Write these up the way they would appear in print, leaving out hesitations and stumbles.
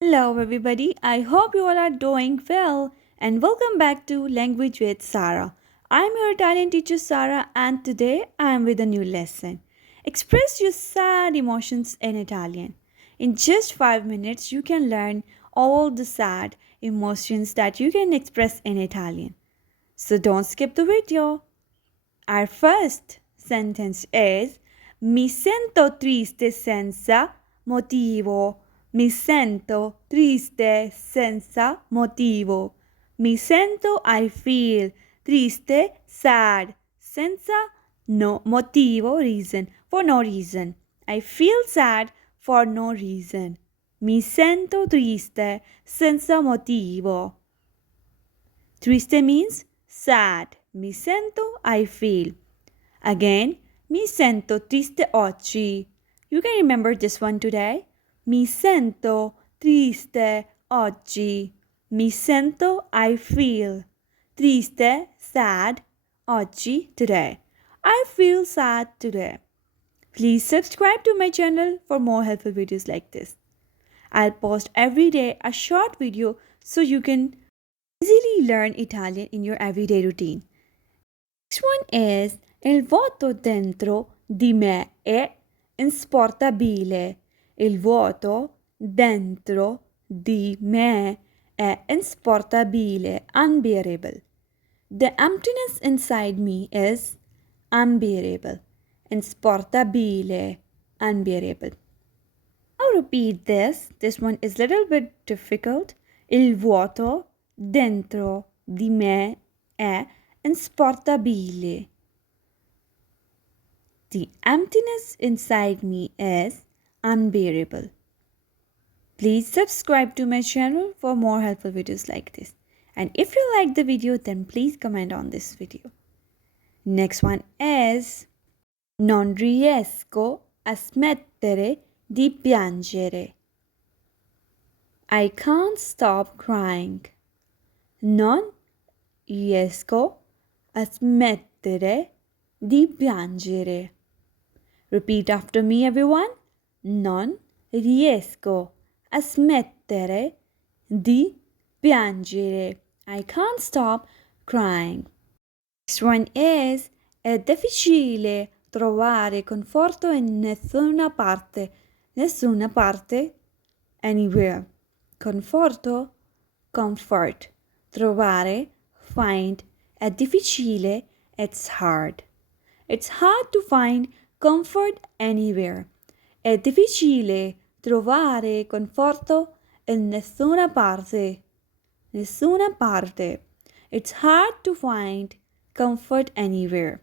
Hello, everybody. I hope you all are doing well and welcome back to Language with Sarah. I'm your Italian teacher, Sarah, and today I am with a new lesson. Express your sad emotions in Italian. In just 5 minutes, you can learn all the sad emotions that you can express in Italian. So don't skip the video. Our first sentence is Mi sento triste senza motivo. Mi sento triste senza motivo. Mi sento, I feel. Triste, sad. Senza, no motivo, reason. For no reason. I feel sad for no reason. Mi sento triste senza motivo. Triste means sad. Mi sento, I feel. Again, mi sento triste oggi. You can remember this one today. Mi sento triste oggi. Mi sento, I feel. Triste, sad, oggi, today. I feel sad today. Please subscribe to my channel for more helpful videos like this. I'll post every day a short video so you can easily learn Italian in your everyday routine. Next one is il vuoto dentro di me è insportabile. Il vuoto dentro di me è insportabile, unbearable. The emptiness inside me is unbearable, insportabile, unbearable. Now repeat this. This one is a little bit difficult. Il vuoto dentro di me è insportabile. The emptiness inside me is unbearable. Please subscribe to my channel for more helpful videos like this. And if you like the video, then please comment on this video. Next one is Non riesco a smettere di piangere. I can't stop crying. Non riesco a smettere di piangere. Repeat after me, everyone. Non riesco a smettere di piangere. I can't stop crying. Next one is è difficile trovare conforto in nessuna parte. Nessuna parte, anywhere. Conforto, comfort. Trovare, find. È difficile, it's hard. It's hard to find comfort anywhere. È difficile trovare conforto in nessuna parte. Nessuna parte. It's hard to find comfort anywhere.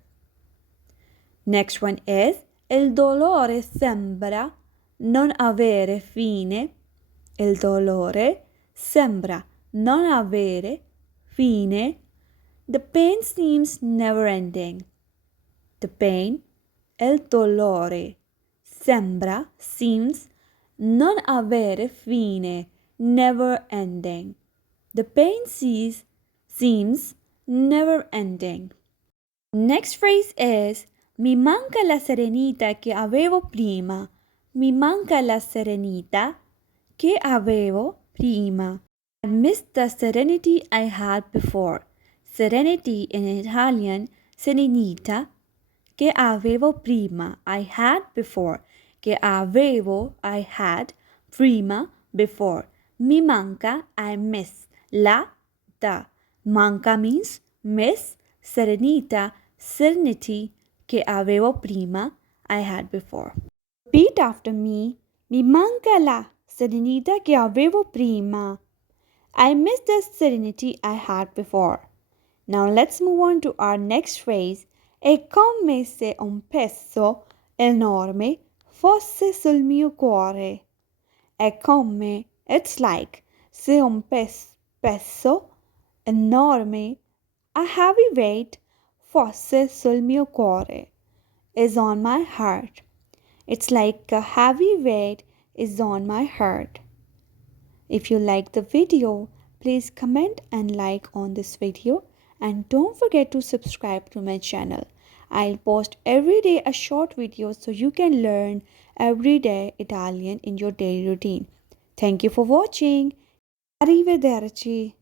Next one is il dolore sembra non avere fine. Il dolore sembra non avere fine. The pain seems never ending. The pain, il dolore, sembra, seems, non avere fine, never ending. The pain seems never ending. Next phrase is mi manca la serenità che avevo prima. Mi manca la serenità che avevo prima. I miss the serenity I had before. Serenity in Italian, serenità, che avevo prima. I had before. Che avevo, I had, prima, before. Mi manca, I miss. La, da. Manca means miss. Serenità, serenity, che avevo prima, I had before. Repeat after me. Mi manca la serenità che avevo prima. I miss the serenity I had before. Now let's move on to our next phrase. È come se un peso enorme fosse sul mio cuore. È come, it's like, se un peso enorme, a heavy weight, fosse sul mio cuore, is on my heart. It's like a heavy weight is on my heart. If you like the video, please comment and like on this video and don't forget to subscribe to my channel. I'll post every day a short video so you can learn every day Italian in your daily routine. Thank you for watching. Arrivederci.